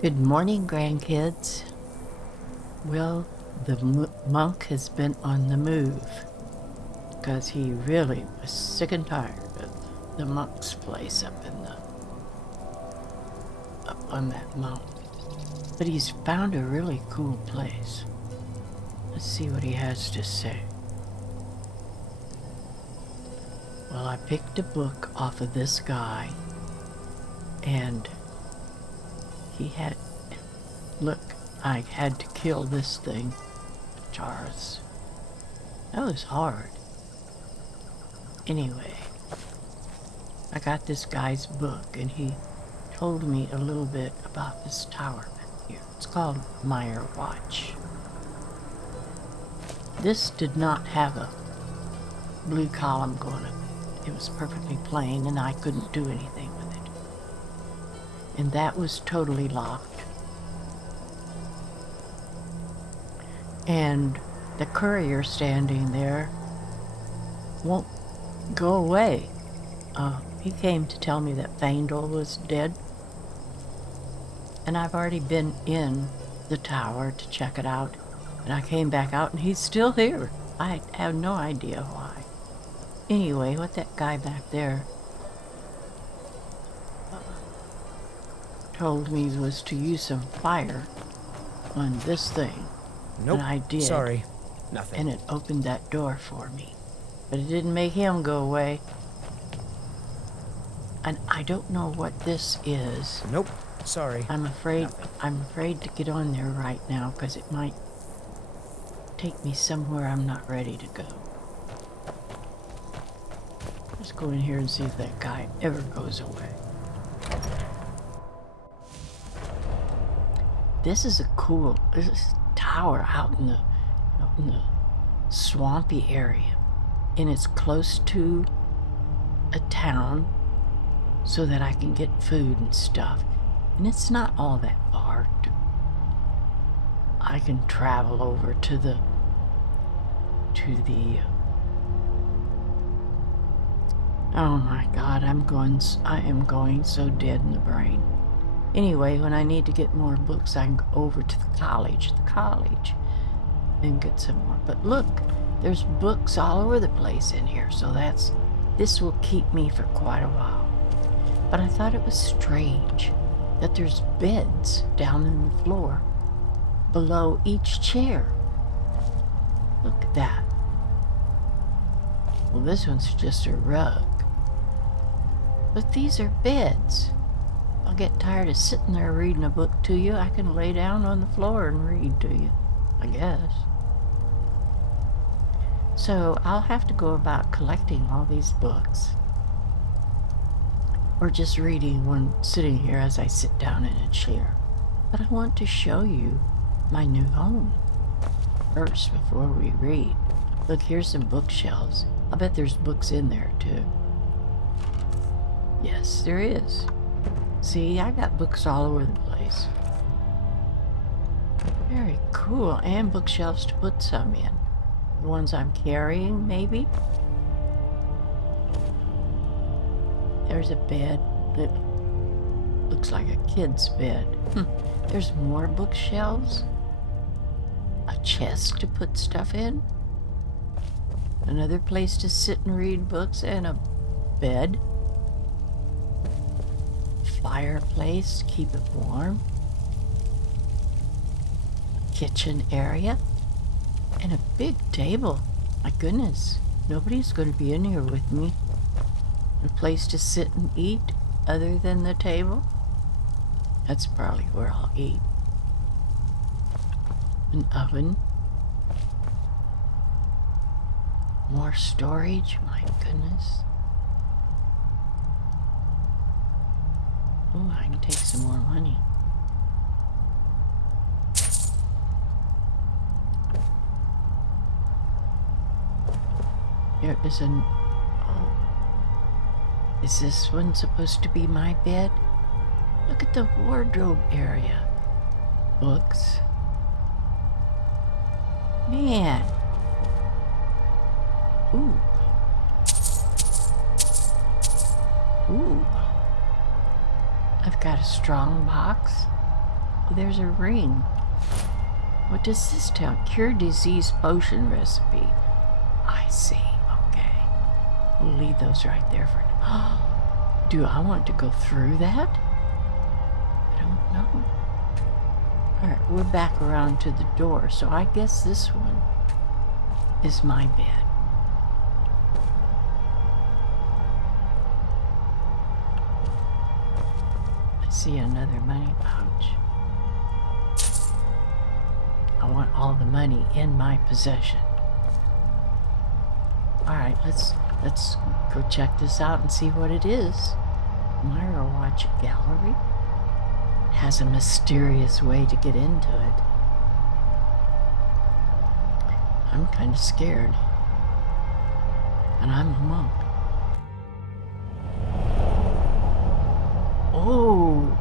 Good morning, grandkids. Well, the monk has been on the move because he really was sick and tired of the monk's place up on that mountain. But he's found a really cool place. Let's see what he has to say. Well, I picked a book off of this guy, and he had, look, I had to kill this thing, Charles. That was hard. Anyway, I got this guy's book, and he told me a little bit about this tower back here. It's called Meyer Watch. This did not have a blue column going up. It was perfectly plain, and I couldn't do anything with it. And that was totally locked. And the courier standing there won't go away. He came to tell me that Faendal was dead. And I've already been in the tower to check it out. And I came back out and he's still here. I have no idea why. Anyway, what that guy back there told me was to use some fire on this thing. Nope. And I did. Sorry. Nothing. And it opened that door for me. But it didn't make him go away. And I don't know what this is. Nope. Sorry. I'm afraid Nothing. to get on there right now because it might take me somewhere I'm not ready to go. Let's go in here and see if that guy ever goes away. This is a tower out in the swampy area, and it's close to a town so that I can get food and stuff. And it's not all that far. I can travel over to the oh my God, I am going so dead in the brain. Anyway, when I need to get more books, I can go over to the college, and get some more. But look, there's books all over the place in here, so this will keep me for quite a while. But I thought it was strange that there's beds down in the floor below each chair. Look at that. Well, this one's just a rug. But these are beds. I'll get tired of sitting there reading a book to you. I can lay down on the floor and read to you, I guess. So I'll have to go about collecting all these books. Or just reading one sitting here as I sit down in a chair. But I want to show you my new home first before we read. Look, here's some bookshelves. I bet there's books in there too. Yes, there is. See, I got books all over the place. Very cool. And bookshelves to put some in. The ones I'm carrying, maybe. There's a bed that looks like a kid's bed. There's more bookshelves. A chest to put stuff in. Another place to sit and read books, and a bed. Fireplace to keep it warm. Kitchen area. And a big table. My goodness, nobody's going to be in here with me. A place to sit and eat other than the table. That's probably where I'll eat. An oven. More storage, my goodness. Oh, I can take some more money. There is an... Oh. Is this one supposed to be my bed? Look at the wardrobe area. Books. Man. Ooh. Ooh. I've got a strong box. Oh, there's a ring. What does this tell? Cure disease potion recipe. I see. Okay. We'll leave those right there for now. Do I want to go through that? I don't know. Alright, we're back around to the door, so I guess this one is my bed. I see another money pouch. I want all the money in my possession. Alright, let's go check this out and see what it is. My ROG gallery has a mysterious way to get into it. I'm kind of scared. And I'm a monk. Oh!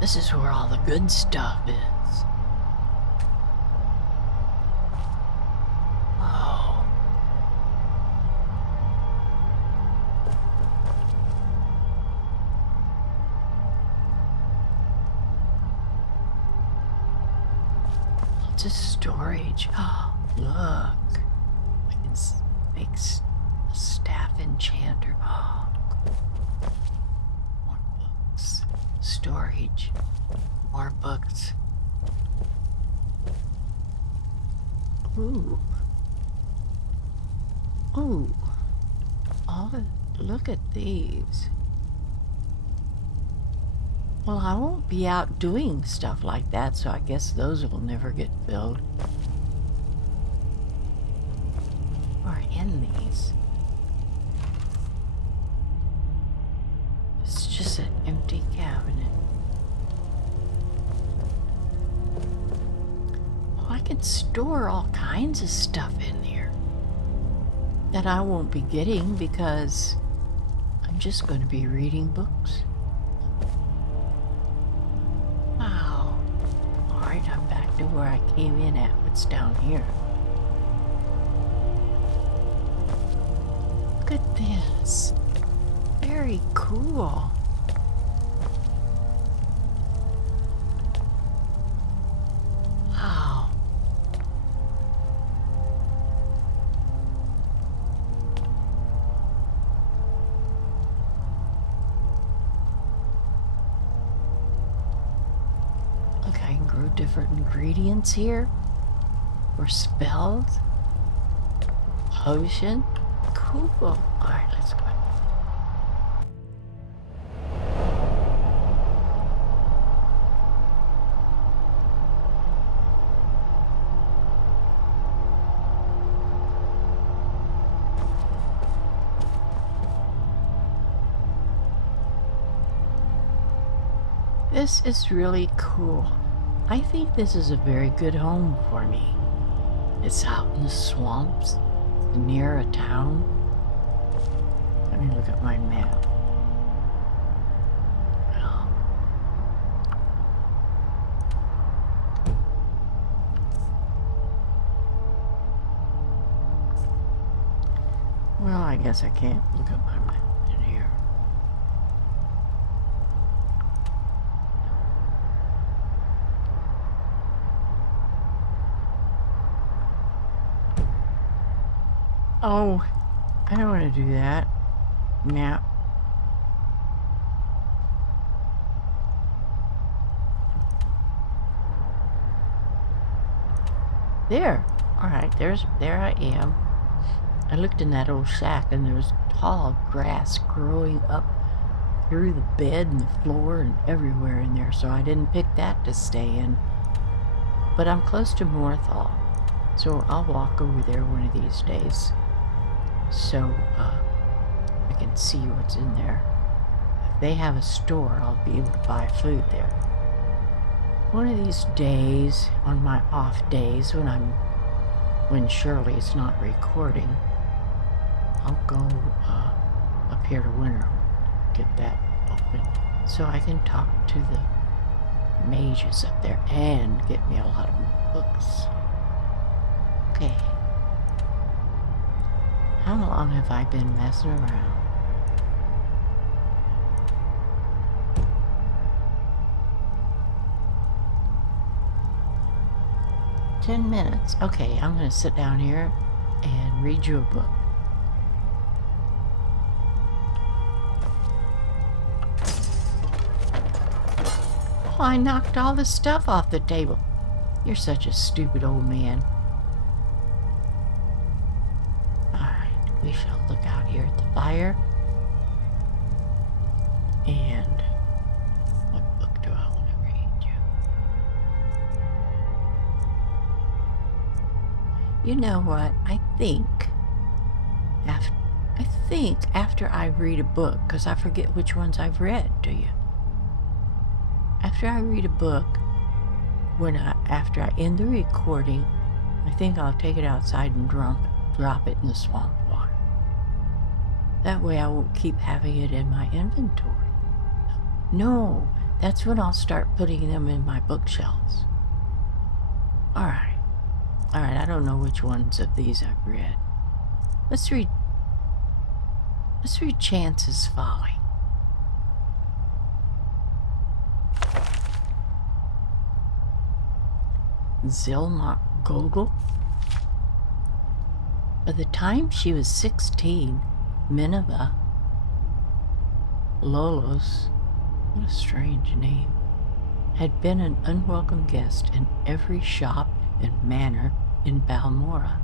This is where all the good stuff is. Oh. It's a storage. Oh, look. I can make a staff enchanter. Oh, cool. More books. Storage. More books. Ooh. Ooh. Oh, look at these. Well, I won't be out doing stuff like that, so I guess those will never get filled. Or in these. It's just an empty cabinet. Oh, I can store all kinds of stuff in here that I won't be getting because I'm just going to be reading books. Wow. Alright, I'm back to where I came in at. What's down here? Look at this. Very cool. Wow. Look, I can grow different ingredients here. Or spells. Potion. Cool. Alright, let's go. This is really cool. I think this is a very good home for me. It's out in the swamps, near a town. Let me look at my map. Well, I guess I can't look at my map in here. Oh, I don't want to do that. Map. There. Alright, there I am. I looked in that old shack and there was tall grass growing up through the bed and the floor and everywhere in there, so I didn't pick that to stay in. But I'm close to Morthal, so I'll walk over there one of these days. So, I can see what's in there. If they have a store, I'll be able to buy food there. One of these days, on my off days, when Shirley's not recording, I'll go up here to Winter, get that open, so I can talk to the mages up there and get me a lot of books. Okay. How long have I been messing around? 10 minutes. Okay, I'm going to sit down here and read you a book. Oh, I knocked all the stuff off the table. You're such a stupid old man. Alright, we shall look out here at the fire. And what book do I want to read you? You know what? I think after I read a book, because I forget which ones I've read, do you? After I read a book, after I end the recording, I think I'll take it outside and drop it in the swamp water. That way I won't keep having it in my inventory. No, that's when I'll start putting them in my bookshelves. Alright, I don't know which ones of these I've read. Let's read Chance's Folly. Zilmok Gogol. By the time she was 16, Minerva Lolos, what a strange name, had been an unwelcome guest in every shop and manor in Balmora.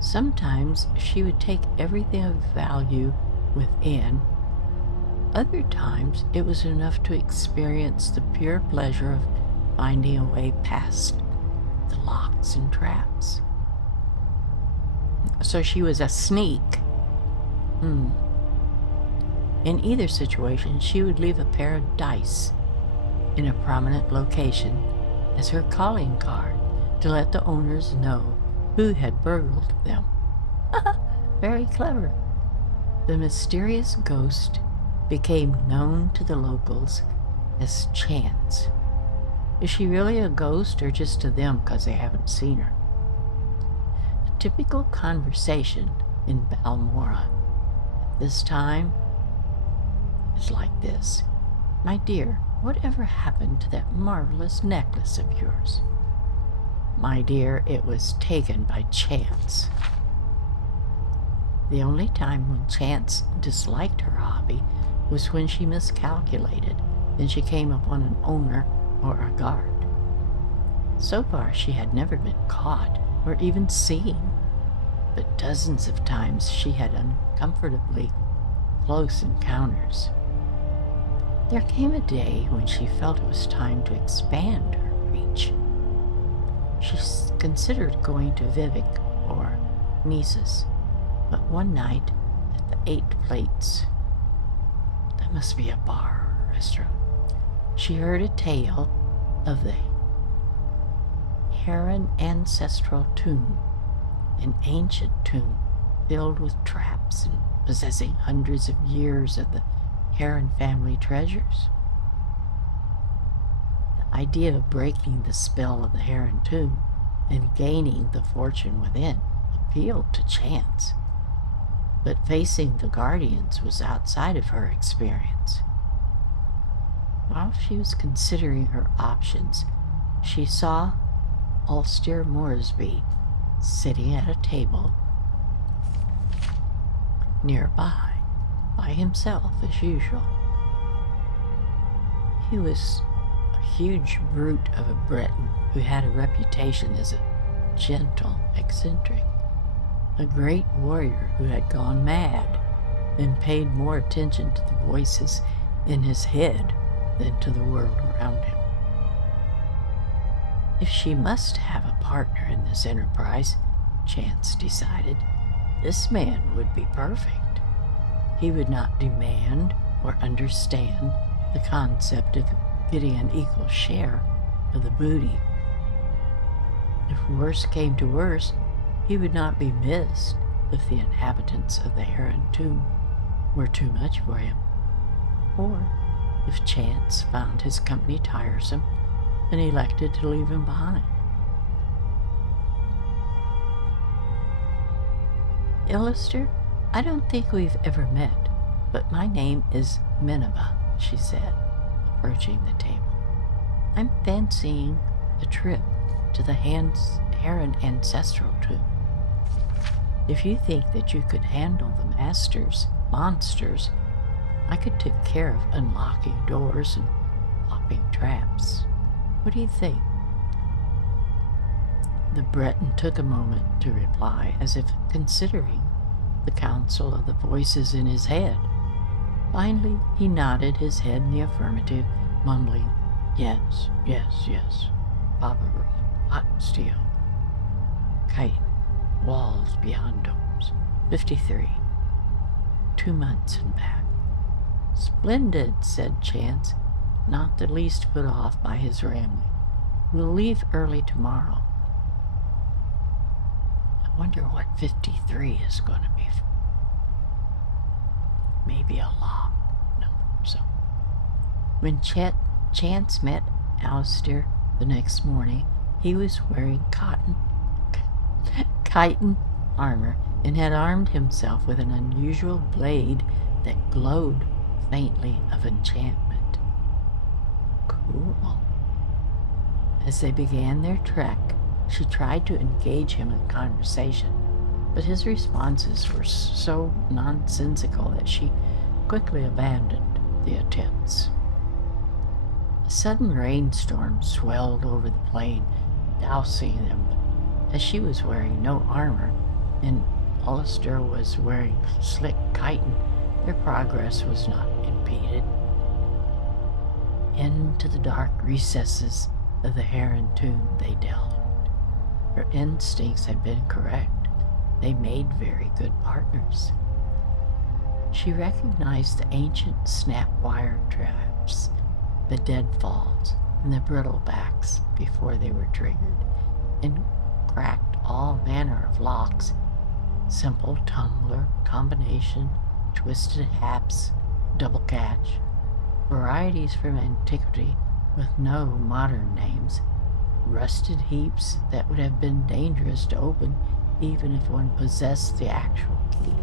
Sometimes she would take everything of value within. Other times it was enough to experience the pure pleasure of finding a way past the locks and traps. So she was a sneak. In either situation, she would leave a pair of dice in a prominent location as her calling card to let the owners know who had burgled them. Very clever. The mysterious ghost became known to the locals as Chance. Is she really a ghost, or just to them because they haven't seen her? A typical conversation in Balmora at this time is like this. My dear, whatever happened to that marvelous necklace of yours? My dear, it was taken by Chance. The only time when Chance disliked her hobby was when she miscalculated and she came upon an owner or a guard. So far, she had never been caught or even seen, but dozens of times she had uncomfortably close encounters. There came a day when she felt it was time to expand her reach. She considered going to Vivek or Nisa's, but one night at the 8 Plates, that must be a bar or a restaurant, she heard a tale of the Heron ancestral tomb, an ancient tomb filled with traps and possessing hundreds of years of the Heron family treasures. The idea of breaking the spell of the Heron tomb and gaining the fortune within appealed to Chance, but facing the guardians was outside of her experience. While she was considering her options, she saw Ulster Moresby sitting at a table nearby, by himself as usual. He was a huge brute of a Breton who had a reputation as a gentle eccentric, a great warrior who had gone mad and paid more attention to the voices in his head than to the world around him. If she must have a partner in this enterprise, Chance decided, this man would be perfect. He would not demand or understand the concept of getting an equal share of the booty. If worse came to worse, he would not be missed if the inhabitants of the Heron tomb were too much for him, or if Chance found his company tiresome and elected to leave him behind. Illuster, I don't think we've ever met, but my name is Minerva, she said, approaching the table. I'm fancying the trip to the Heron ancestral tomb. If you think that you could handle the monsters, I could take care of unlocking doors and popping traps. What do you think? The Breton took a moment to reply, as if considering the counsel of the voices in his head. Finally, he nodded his head in the affirmative, mumbling, yes, yes, yes. Probably hot steel. Kite. Walls beyond doors. 53. 2 months and back. Splendid, said Chance, not the least put off by his rambling. We'll leave early tomorrow. I wonder what 53 is going to be. Maybe a long number. So, when Chance met Alistair the next morning, he was wearing chitin armor and had armed himself with an unusual blade that glowed faintly of enchantment. Cool. As they began their trek, she tried to engage him in conversation, but his responses were so nonsensical that she quickly abandoned the attempts. A sudden rainstorm swelled over the plain, dousing them. As she was wearing no armor, and Alistair was wearing slick chitin, their progress was not impeded. Into the dark recesses of the Heron tomb they delved. Her instincts had been correct. They made very good partners. She recognized the ancient snap-wire traps, the deadfalls, and the brittlebacks before they were triggered, and cracked all manner of locks, simple tumbler, combination, twisted haps, double catch, varieties from antiquity with no modern names, rusted heaps that would have been dangerous to open even if one possessed the actual key.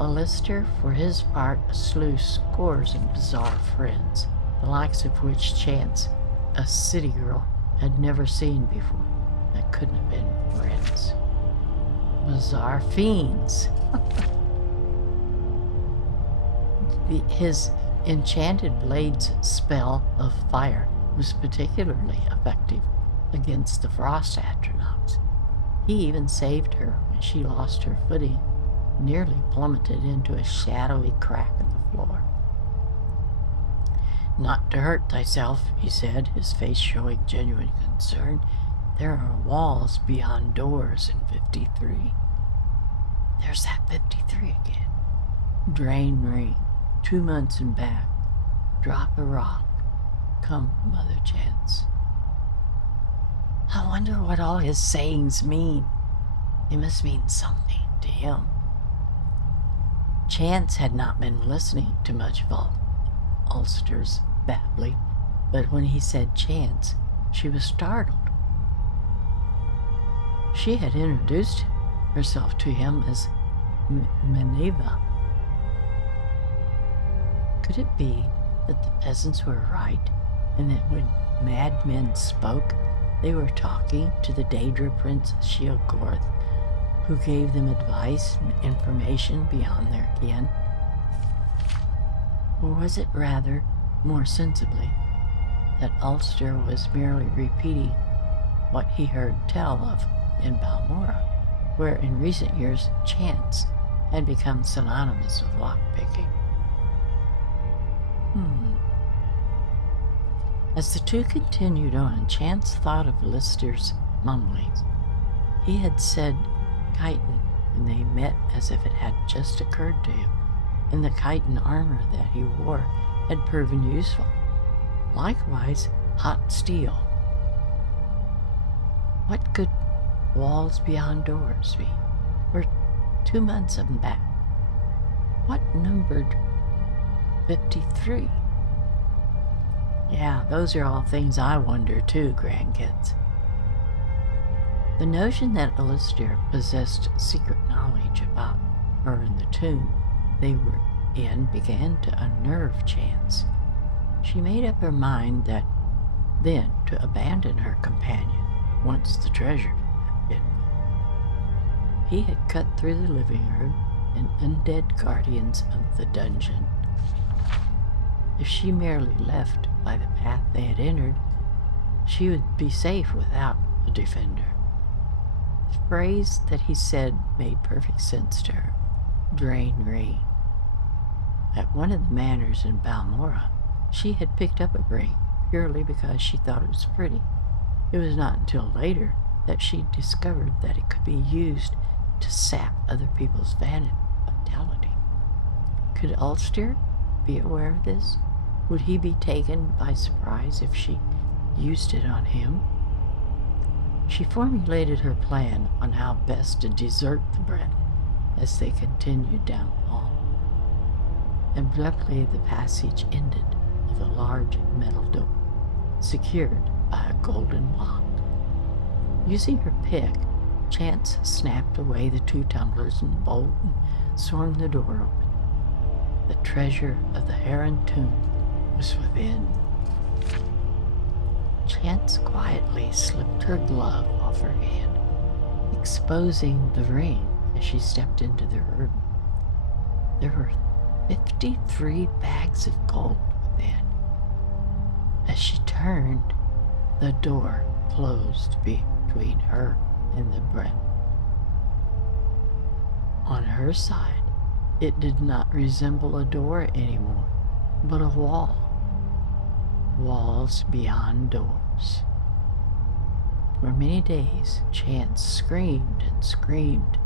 Alistair, for his part, slew scores of bizarre friends, the likes of which Chance, a city girl, had never seen before. That couldn't have been friends. Bizarre fiends. His enchanted blade's spell of fire was particularly effective against the frost astronauts. He even saved her when she lost her footing, nearly plummeted into a shadowy crack in the floor. Not to hurt thyself, he said, his face showing genuine concern. There are walls beyond doors in 53. There's that 53 again. Drain ring, 2 months and back. Drop a rock. Come, Mother Chance. I wonder what all his sayings mean. They must mean something to him. Chance had not been listening to much of Ulster's babbling, but when he said Chance, she was startled. She had introduced herself to him as Minerva. Could it be that the peasants were right, and that when madmen spoke, they were talking to the Daedra Prince Sheelgorth, who gave them advice and information beyond their ken? Or was it rather, more sensibly, that Ulster was merely repeating what he heard tell of in Balmora, where in recent years Chance had become synonymous with lockpicking? As the two continued on, Chance thought of Lister's mumblings. He had said chitin when they met, as if it had just occurred to him, and the chitin armor that he wore had proven useful. Likewise, hot steel. What could walls beyond doors be? Or 2 months and back? What numbered 53? Yeah, those are all things I wonder too, grandkids. The notion that Alistair possessed secret knowledge about her in the tomb they were in began to unnerve Chance. She made up her mind that then to abandon her companion once the treasure had been. He had cut through the living room and undead guardians of the dungeon. If she merely left by the path they had entered, she would be safe without a defender. The phrase that he said made perfect sense to her. Drain ring. At one of the manors in Balmora, she had picked up a ring purely because she thought it was pretty. It was not until later that she discovered that it could be used to sap other people's vitality. Could Ulster be aware of this? Would he be taken by surprise if she used it on him? She formulated her plan on how best to desert the brat as they continued down the hall. Abruptly, the passage ended with a large metal door, secured by a golden lock. Using her pick, Chance snapped away the 2 tumblers and bolt and swung the door open. The treasure of the Heron tomb was within. Chance quietly slipped her glove off her hand, exposing the ring as she stepped into the room. There were 53 bags of gold within. As she turned, the door closed between her and the brat. On her side, it did not resemble a door anymore, but a wall. Walls beyond doors. For many days, Chance screamed and screamed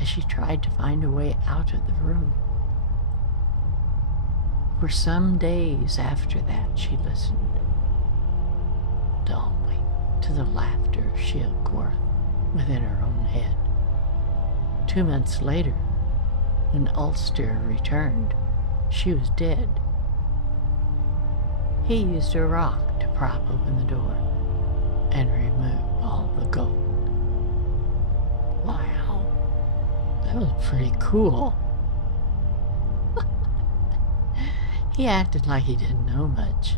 as she tried to find a way out of the room. For some days after that, she listened, dully, to the laughter of Shilcorth within her own head. 2 months later, when Ulster returned, she was dead. He used a rock to prop open the door and remove all the gold. Wow, that was pretty cool. He acted like he didn't know much,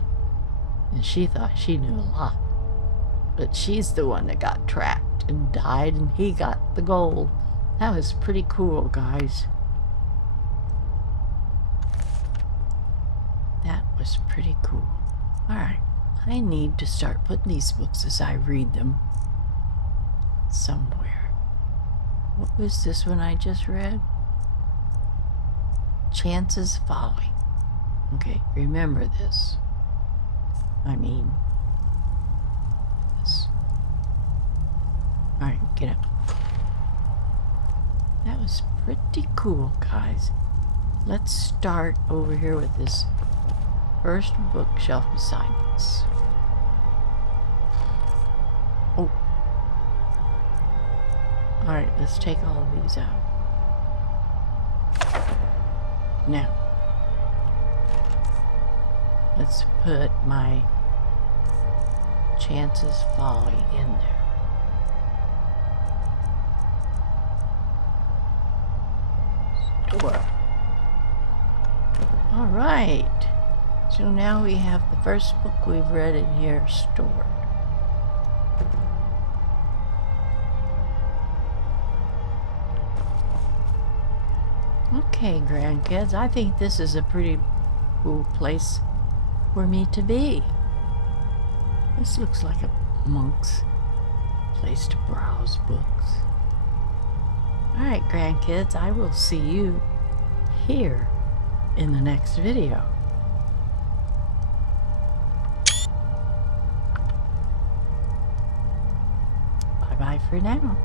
and she thought she knew a lot. But she's the one that got trapped and died, and he got the gold. That was pretty cool, guys. That was pretty cool. Alright, I need to start putting these books as I read them somewhere. What was this one I just read? Chance's Folly. Okay, remember this. I mean, this. Alright, get up. That was pretty cool, guys. Let's start over here with this first bookshelf beside us. Oh. Alright, let's take all of these out. Now, let's put my Chance's Folly in there. Store. Alright. So now we have the first book we've read in here stored. Okay, grandkids, I think this is a pretty cool place for me to be. This looks like a monk's place to browse books. Alright, grandkids, I will see you here in the next video. Bye-bye for now.